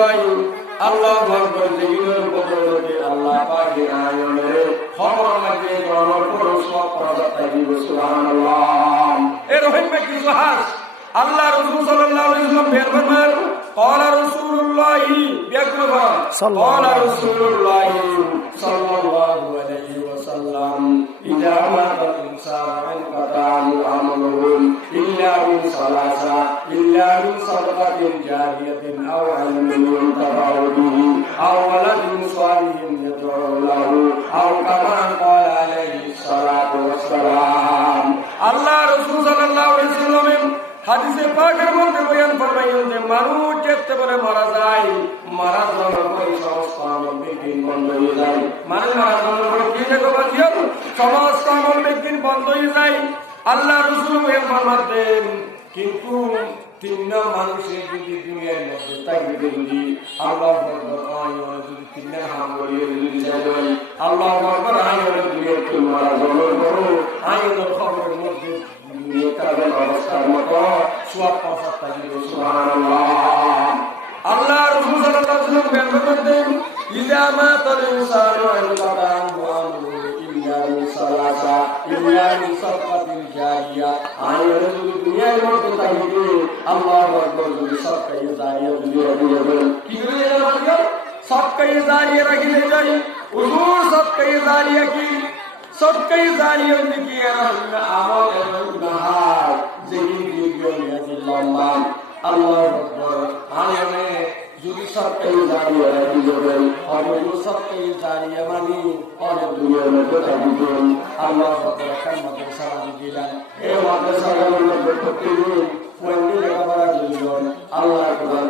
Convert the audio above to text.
যায় আল্লাহ আকবার জীবনের বদলতে আল্লাহ পাকের আয়নে খবর লাগে গণর পুরো সব কথা তাই সুবহানাল্লাহ। এর রহিমে কি সুহাস আল্লাহ রাসূল সাল্লাল্লাহু আলাইহি ওয়াসাল্লাম বের ফরমান قال رسول الله يقول قال رسول الله صلى الله عليه وسلم إذا مات الإنسان انقطع عمله إلا من ثلاثة إلا من صدقة جارية أو علم ينتفع به أو ولد صالح يدعو له أو كما قال عليه الصلاة والسلام الله رسول صلى الله عليه وسلم হাদিসে পাকের মধ্যে বয়ান ফরমাইলেন যে মানুষ যেতে বলে মারা যায়, মারা যাওয়ার পরে সমস্ত আমল বিঘ্ন বন্ধ হয়ে যায়। মানে মারা যাওয়ার পরে কি দেখো বাজিও সমস্ত আমল বিঘ্ন বন্ধ হয়ে যায়। আল্লাহ রাসূল বয়ান ফরমাতেন কিন্তু তিন মানুষের যদি দুনিয়ার মধ্যে তাকে যদি আল্লাহ আকবার আল্লাহ যদি তিন হামলিয়ে যাবেন আল্লাহ আকবার আল্লাহ দুনিয়ার কি মারা যাওয়ার পরে আইনের খবরের মধ্যে নিকাবের অবস্থার মতো সওয়াব পাওয়া যায় সুবহানাল্লাহ। আল্লাহ রাসূল সাল্লাল্লাহু আলাইহি ওয়াসাল্লাম বয়ান করতেন ইযা মাতাল ইনসানু ইনকাতা আমরুহু ইল্লা মিন সালাসা ইল্লা মিন সাদকাতিন জারিয়া আইরে যদি দুনিয়ার মধ্যে থাকে আল্লাহু আকবার যদি সদকায়ে জারিয়া দুনিয়া দিবেন কি করে জানো সদকায়ে জারিয়া রাখিলে যাই হুজুর সদকায়ে জারিয়া কি সদকায়ে জারিয়া কি আমল এবং গুনাহ যেদিন দিবেন আল্লাহু আকবার আয়ামে যদি সদকায়ে জারিয়া রাখিবেন অনেক সদকায়ে জারিয়া মানে অনেক দুনিয়ার মধ্যে থাকবেন আল্লাহু আকবার কালমাতে সালাম দিলেন এই মাদ্রাসার মধ্যে প্রতিদিন কোন লেখাপড়া করবেন আল্লাহু আকবার